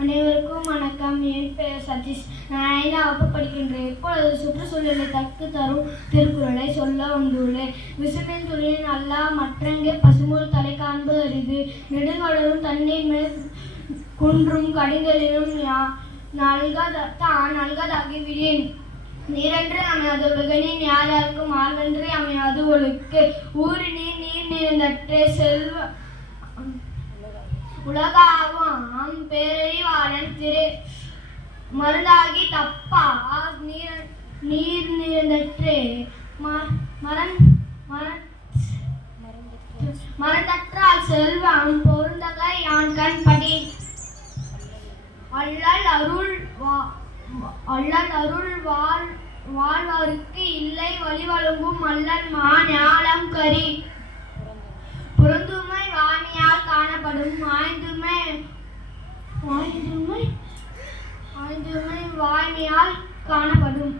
அனைவருக்கும் வணக்கம். என் பெயர் சதீஷ். நான் 5ஆம் வகுப்பு படிக்கின்றேன். இப்பொழுது சுற்றுச்சூழலை தக்கு தரும் திருக்குறளை சொல்ல வந்துள்ளேன். விசும்பின் துளியின் அல்லா மற்றங்கே பசும்புல் தலை காண்பது அரிது. நெடுங்கடலும் தண்ணீர் மேல் குன்றும் கடிந்தலினும் நல்கதாகி விடின். நீரன்று அமையாது உலகனின் யார் யாருக்கும் ஆர்வன்று அமையாது ஒழுக்கு. ஊரினீர் நீர் நிறைந்தற்றே செல்வ உலகாவாம் பேரறிவாளன் திரு மருந்தாகி தப்பா நீர் நிறைந்தற்றே மறந்தற்றால் செல்வம் பொருந்தக யான் கண் படி. அல்லல் அருள் வாழ்வாருக்கு இல்லை வழிவழும்பும் மல்லன் ஞாலம் கரி. புறந்துமை வாணியால் காணப்படும் வாய்மையால் காணப்படும்.